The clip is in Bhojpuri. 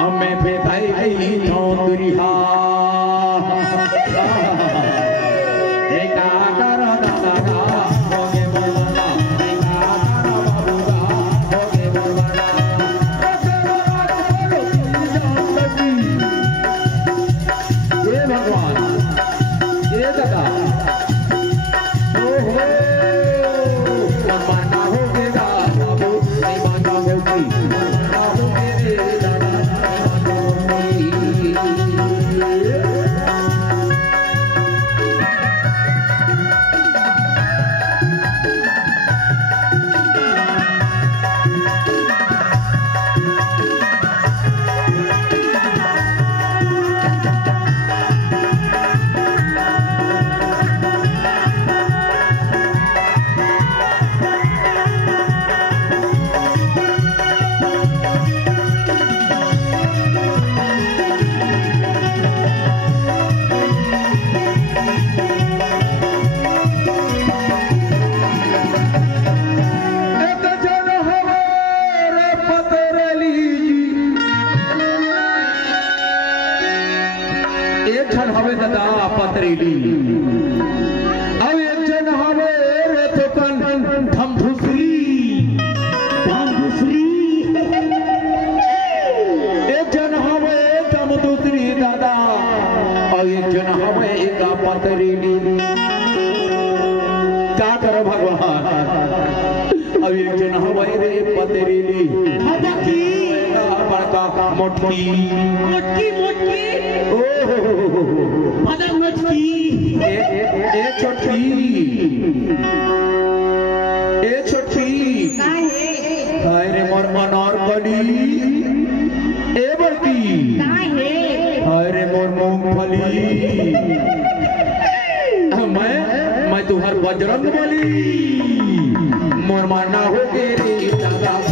हमें बेदाई थोंदरिहा पतरेली अब एक जन हवे रे तो कन धमधुसरी एक जन हवे धमधुसरी दादा और एक जन हवे एक पतरेली क्या करो भगवान अब एक जन हवे रे पतरेली बड़का मोटकी छोटी रे मोर अनारकली ए बड़की रे मोर मूंगफली मैं तुहर बजरंग बली मोर माना हो गे रे दादा